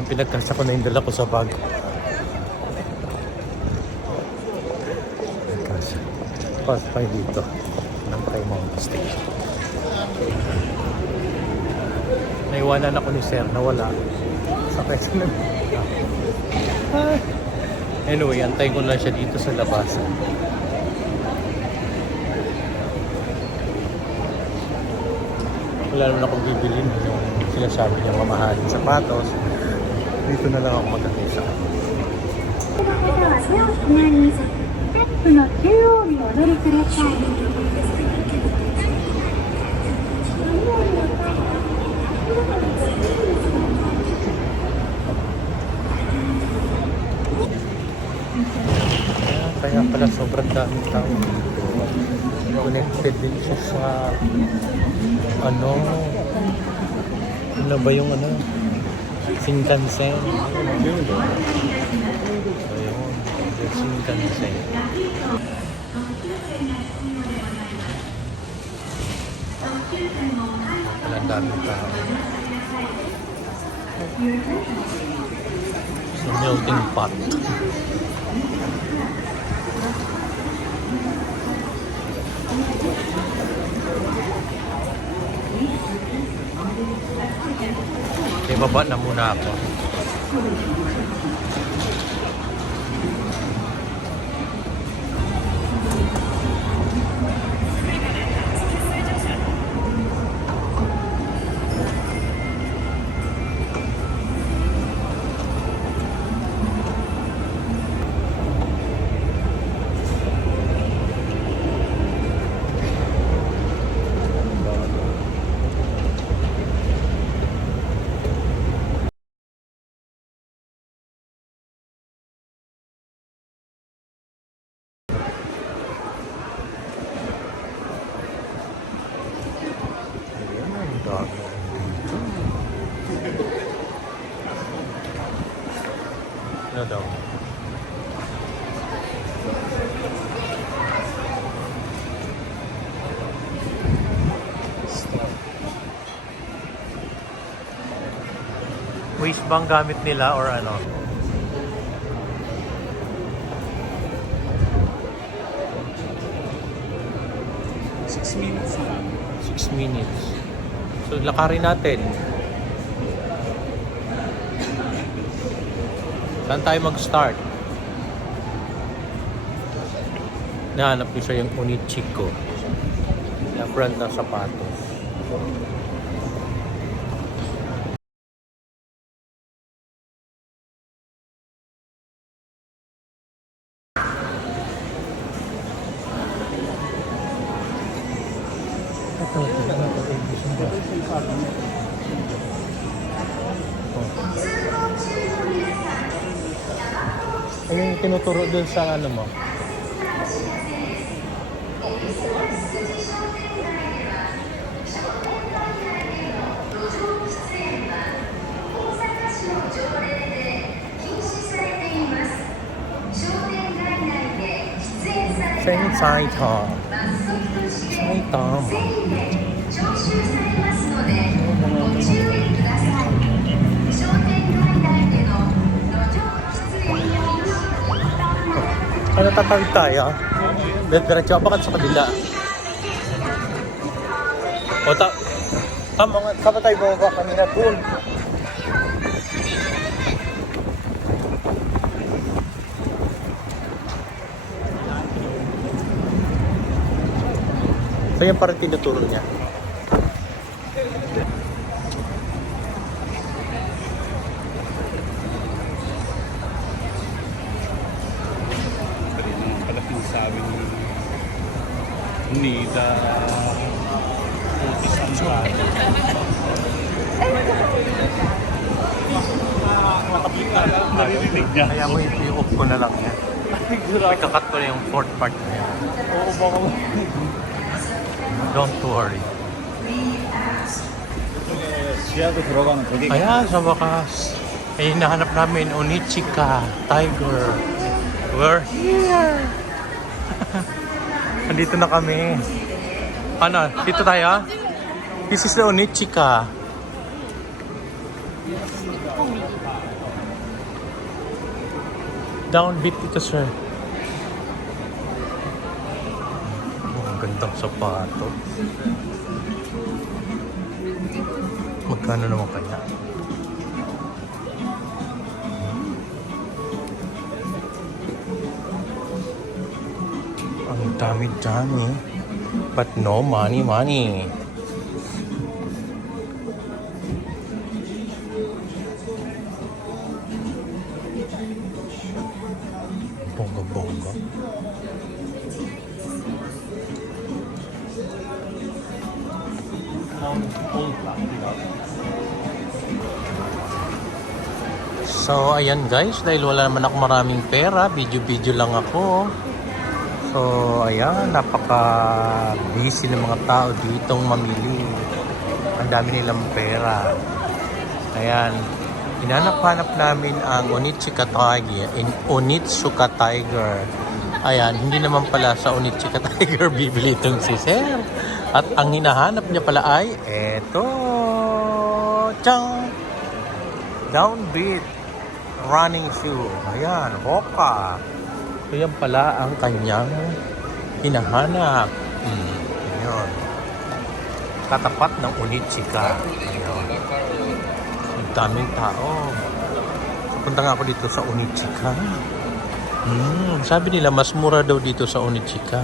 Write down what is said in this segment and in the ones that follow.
Ayan, pinagkasa ko na yung dala ko sa bag. Pinagkasa. Pas tayo dito. Tayo mga station. Naiwanan ako ni Sir na wala. Sa kasi na. Anyway, antayin ko lang siya dito sa labasan. Wala naman akong bibilin yung sinasabi niya mamahalin sapatos. Dito na lang ako mag-anisa. Kaya pala sobrang daming tao dito. Connected din siya sa ano ano ba yung ano Shinkansen. Ayun. Ayun. yung Shinkansen. Walang daming tao. Sa melting pot. Okay, baba na muna ako. Wish bang gamit nila or ano? Six minutes lang. 6 minutes. So, lakarin natin. Saan tayo mag-start? Nahanap ko siya yung Unichiko. Na brand ng sapatos. Tinuturo dun sa ano mo? Sensai Tom. Sensai Tom. Ano tatawid tayo? Diretso bakit sa kabila? O ta... Tama nga, saan ba tayo bumaba kanina? Doon. So yan parang tinuturo niya. pala sinasabi ni Nida Otis Andrade. Naririnig niya. Kaya mo i-off ko na lang yan. May kakat ko na yung fourth part na yan. Oo, baka Don't worry. 시야도 들어가는 되게 Ayan, sa wakas. Ay, hinahanap namin, Onichika, Tiger. We're here! Nandito na kami. Ano? Dito tayo? This is the Onichika. Downbeat ito, sir. Oh, ang gandang sapato. Magkano naman kaya? Ang dami dyan eh. But no money, money. Bongga-bongga. So, ayan guys, dahil wala naman ako maraming pera, video-video lang ako. So, ayan, napaka-busy ng mga tao ditong mamili. Ang dami nilang pera. Ayan, hinanap-hanap namin ang Onitsuka Tiger, in Onitsuka Tiger. Ayan, hindi naman pala sa Onitsuka Tiger bibili itong si Sir. At ang hinahanap niya pala ay eto. Chang! Downbeat running shoe. Ayan, Hoka. So yan pala ang kanyang hinahanap. Hmm, yun. Katapat ng Onitsuka. Ayun. Ang daming tao. Punta nga ako dito sa Onitsuka. Hmm, sabi nila mas mura daw dito sa Onitsuka.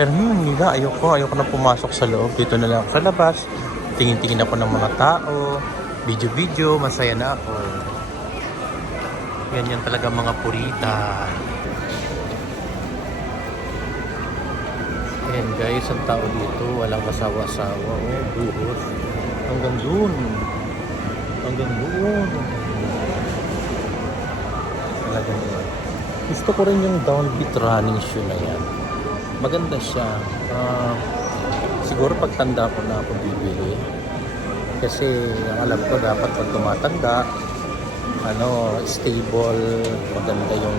Pero hmm, hindi na. Ayoko. Ayoko na pumasok sa loob. Dito na lang ako sa labas. Tingin-tingin ako ng mga tao. Video-video. Masaya na ako. Yan yan talaga mga purita. Ayan guys, ang tao dito, walang kasawa-sawa. Oh, buhos. Hanggang dun. Hanggang dun. Talaga naman. Gusto ko rin yung downbeat running shoe na yan. Maganda siya. Ah, siguro pagtanda ko na ako bibili. Kasi ang alam ko dapat pag tumatanda, ano, stable, maganda yung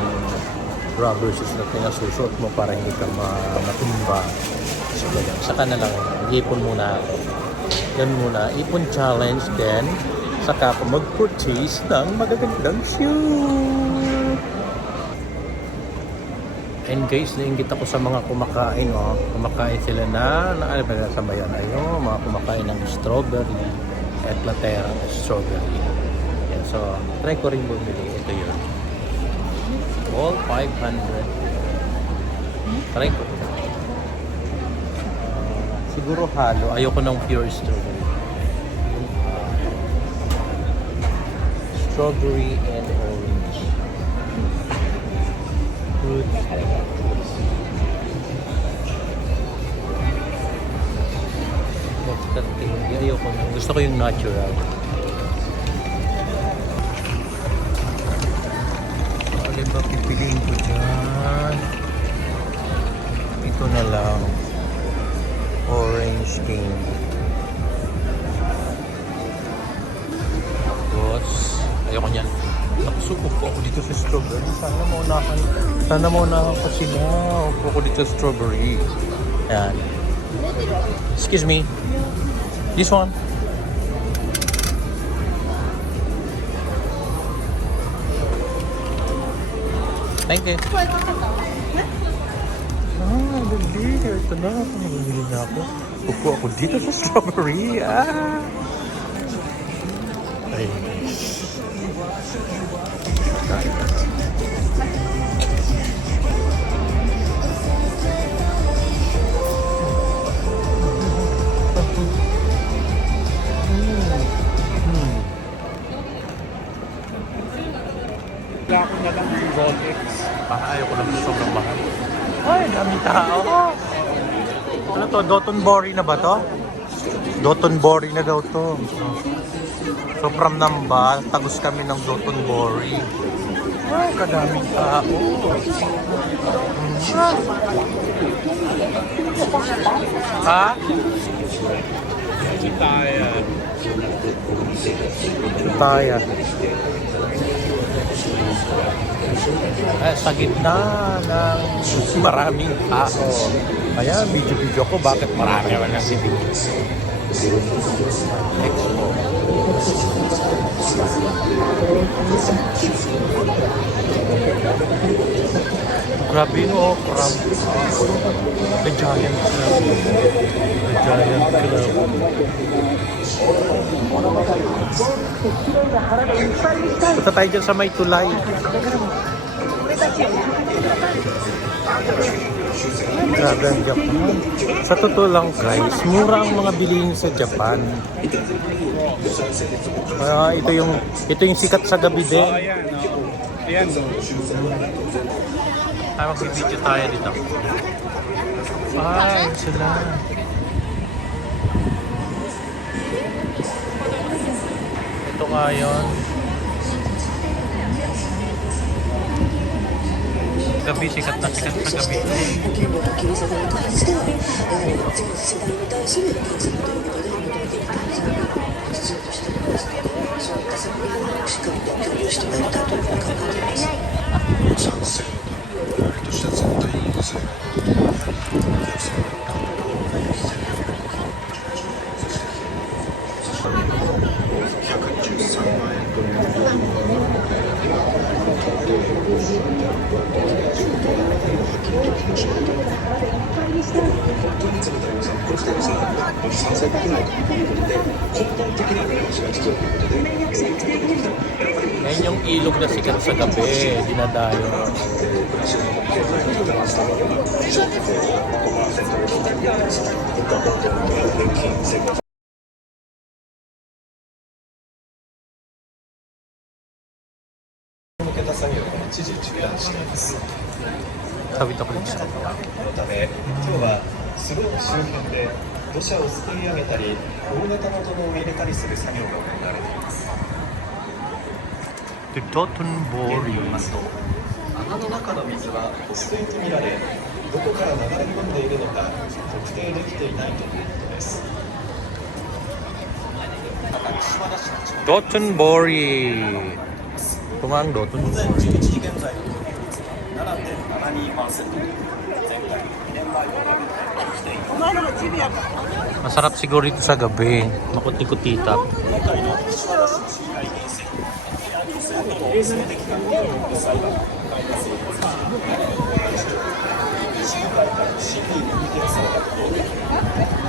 rubber shoes na pinasusuot mo para hindi ka ma- matumba. So, ganyan. Saka na lang, ipon muna ako. Yan muna, ipon challenge then saka ako mag-purchase ng magagandang shoe. And guys, nainggit ako sa mga kumakain, oh. Kumakain sila na, na ano ba nasa bayan? Ayun, mga kumakain ng strawberry at laterang strawberry. So, try ko rin bumili. Ito yun. All 500. Try ko. Siguro halo. Ayoko ng pure strawberry. Strawberry and orange. Fruit. Ayoko. Gusto ko yung natural. Sana maunahan ko sila. Upo ko dito strawberry. Ayan. Excuse me. This one. Thank you. Ah, dali. Ito na. Bumili na ako. Upo ako dito sa strawberry. Ah. Ay. Hmm. Wala ko na lang yung Rolex. Baka ayaw ko lang sobrang mahal. Ay, dami tao. Ano to? Dotonbori na ba to? Dotonbori na daw to. So from Namba, tagos kami ng Dotonbori. Ay, kadaming tao. Hmm. Ha? Si Taya. Eh, sa gitna ng maraming tao. Kaya video-video ko bakit marami naman kasi Expo. Grabe no, crab. The giant crab. The giant crab. Punta tayo dyan sa may tulay. Grabe ang Japan. Sa totoo lang guys, mura ang mga bilihin sa Japan. Kaya ito yung ito yung sikat sa gabi din. Oh, ayan. Oh. Ayan, oh. Ay, tayo dito. Ay, sila. Ito nga yun. कभी शिकत ना शिकत ना कभी Thank you. お二人賛成できないということで根本的な見直しが必要ということで、たやっぱり Ngayon yung ilog na sikat sa gabi, 旅とコレクシこのため今日はスロープ周辺で土砂をすくい上げたり大型の土のを入れたりする作業が行われています.によりますと穴の中の水は汚水とみられどこから流れ込んでいるのか特定できていないということです Dotonbori. Ito nga ang Dotonbori. 11時現在の利用率7.72%前回2年前 Masarap siguro ito sa gabi. Makuti-kutita. 今回の岸和田市の市議会議員選挙全ての性的関係をめぐる裁判を迎えたそうです市議会から審議に認定されたことを受け去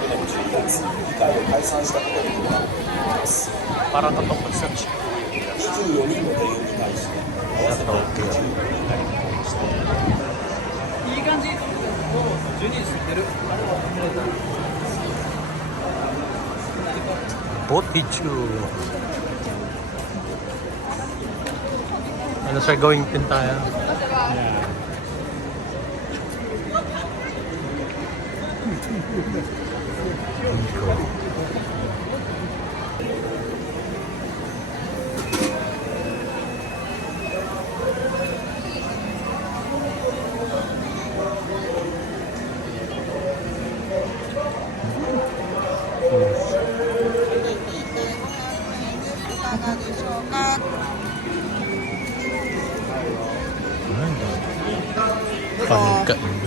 年12月議会を解散したことに伴うといます Para totoo sa 24人の定員に対して合わせて94人が立候補していい感じ もう12時過ぎてる Botichu. Ano sir, going din tayo? Pagkainan. Ano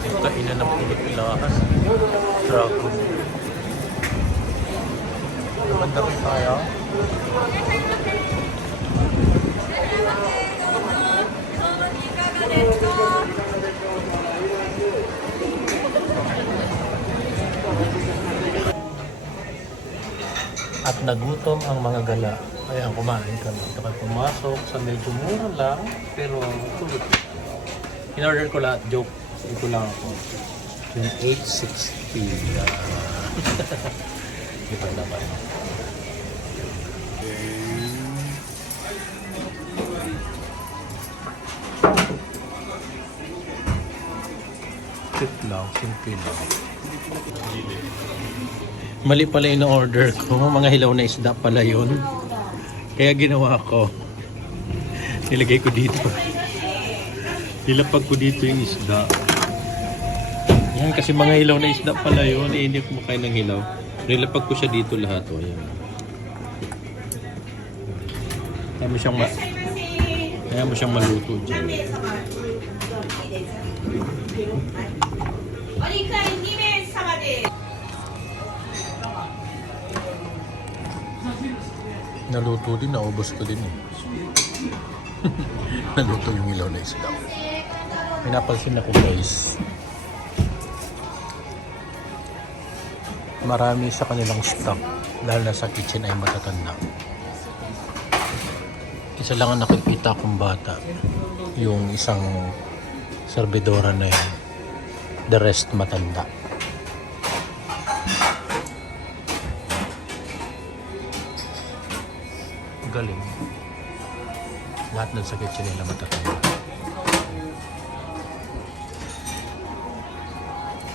Kainan ng pinipilahan. Dragon. Banda rin tayo. At nagutom ang mga gala. Kaya kumain kami. Ito kayo pumasok sa medyo mura lang, pero tulog. In-order ko lahat, joke. Ito lang ako. Yung 860. Di ba naman? Cute lang, simple lang. Mali pala yung order ko. Mga hilaw na isda pala yun. Kaya ginawa ko. Nilagay ko dito. Nilapag ko dito yung isda. Yan, kasi mga hilaw na isda pala yun. Eh, hindi ako makain ng hilaw. Nilapag ko siya dito lahat. O, ayan. Kaya mo siyang, ma Kaya mo siyang maluto dyan. Naluto din, naubos ko din eh. naluto yung ilaw na isda. May napansin ako guys. Marami sa kanilang stock, lalo na sa kitchen ay matatanda. Isa lang ang nakikita kong bata. Yung isang servidora na yun. The rest matanda. Galing. Lahat ng sa kitchen nila matatanda.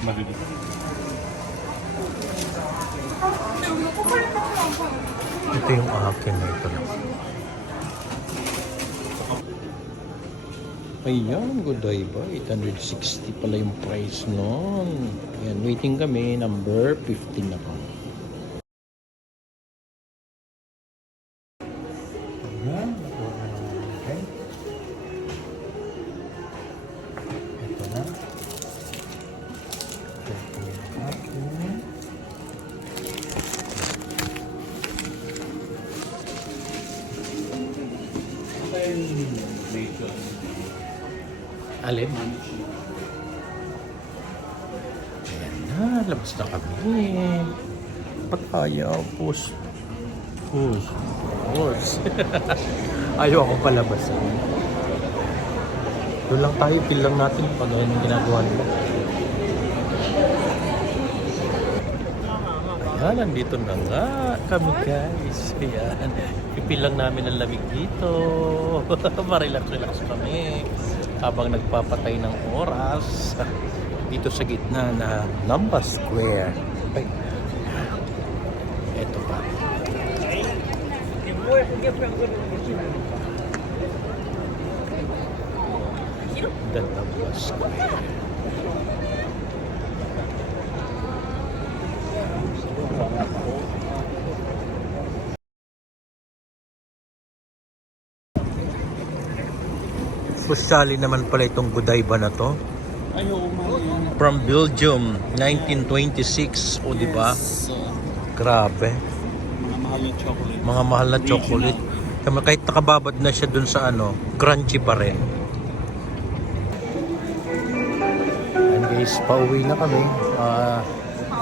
Maliliit. Ito yung akin na ito lang. Ayan, ba? 860 pala yung price nun. Ayan, waiting kami. Number 15 na po. Alin? Ayan na, labas na kami. Pagkaya, push. Push. Push. Ayaw ako palabas. Doon lang tayo, feel lang natin pag ano yung ginagawa nila. Ayan, nandito na nga kami guys. Ayan, pipil lang namin ang lamig dito. Marelax-relax kami habang nagpapatay ng oras dito sa gitna ng Namba Square. Ay. Ito pa. The Namba Square. Socially naman pala itong Godiva na to. From Belgium, 1926. O, di ba? Grabe. mga mahal yung chocolate. Mga mahal na chocolate. Kaya kahit nakababad na siya dun sa ano, crunchy pa rin. And guys, pauwi na kami. Ah,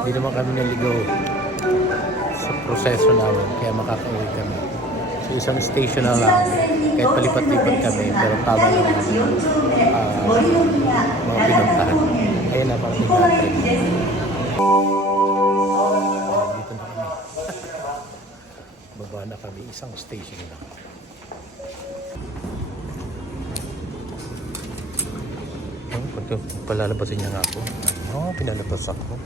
Hindi naman kami naligaw sa proseso namin. Kaya makakauwi kami. Sa isang station na lang. Kahit palipat-lipat kami. Pero tama lang yung ah, mga pinuntahan. Ayan na, parang nag-trip. Dito na kami. Baba na kami. Isang station lang. Oh, pag palalabasin niya nga ako. Ano, pinalabas ako.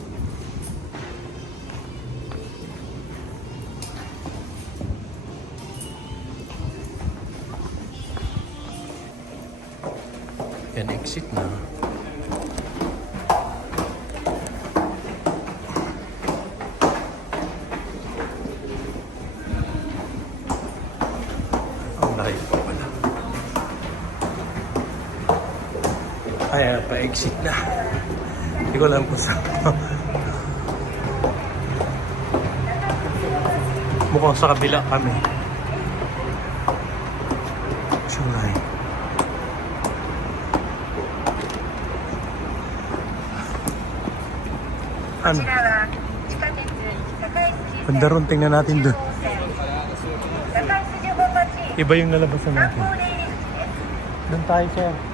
Ay, ah, pa-exit na. Hindi ko alam kung saan. Mukhang sa kabila kami. Shanghai. Ano? Banda ron, tingnan natin doon. Iba yung nalabasan natin. Doon tayo, sir.